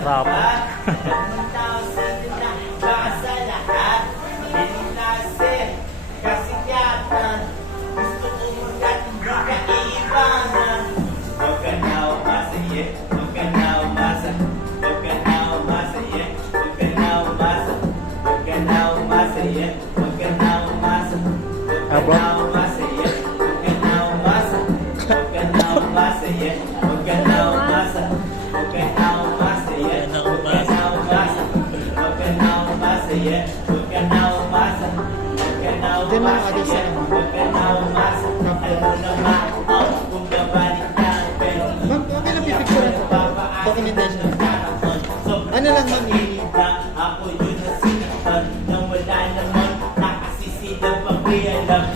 Rapo. Diyan lang adi sa ma'am, okay lang pipicture ako. Documentation. Ano lang ma'am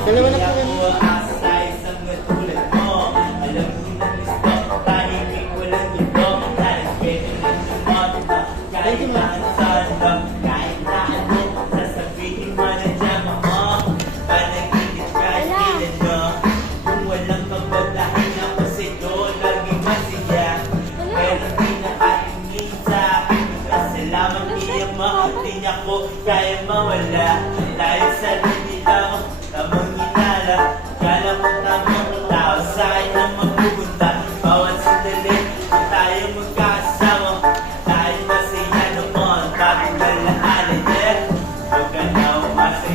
Dalawa na po yun. Thank you ma'am. Di niya ko kaya mawala dahil sa nilitaw tamang hinala. Kala mo tamang tao sa akin na magpupunta. Bawat sandali tayo magkasama. Dahil masaya noon bagong lalahanan. Huwag ka na umasa,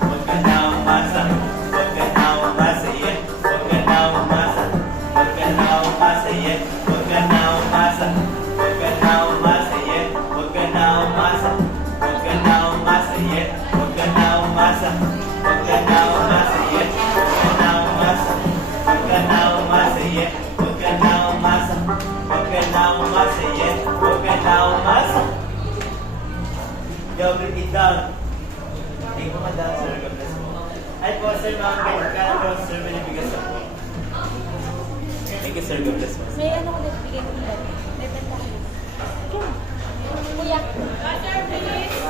huwag ka na umasa. Huwag ka na umasa, huwag ka na umasa. Huwag ka na umasa, huwag ka na umasa. Huwag ka na umasa, huwag ka na umasa. Huwag ka na umasa, huwag ka na umasa. Huwag ka na umasa, huwag ka na umasa. Huwag ka na umasa, huwag ka na umasa. Huwag ka na umasa, huwag ka na umasa. Yo, break it down. Thank you, madam, sir. God bless mo. Ay po, sir, mga kailangan ko, sir, manibigas ako. Thank you, sir. God bless mo. May ano ko dito, bigay ko dito. May benta ko. Kuya. Sir, please.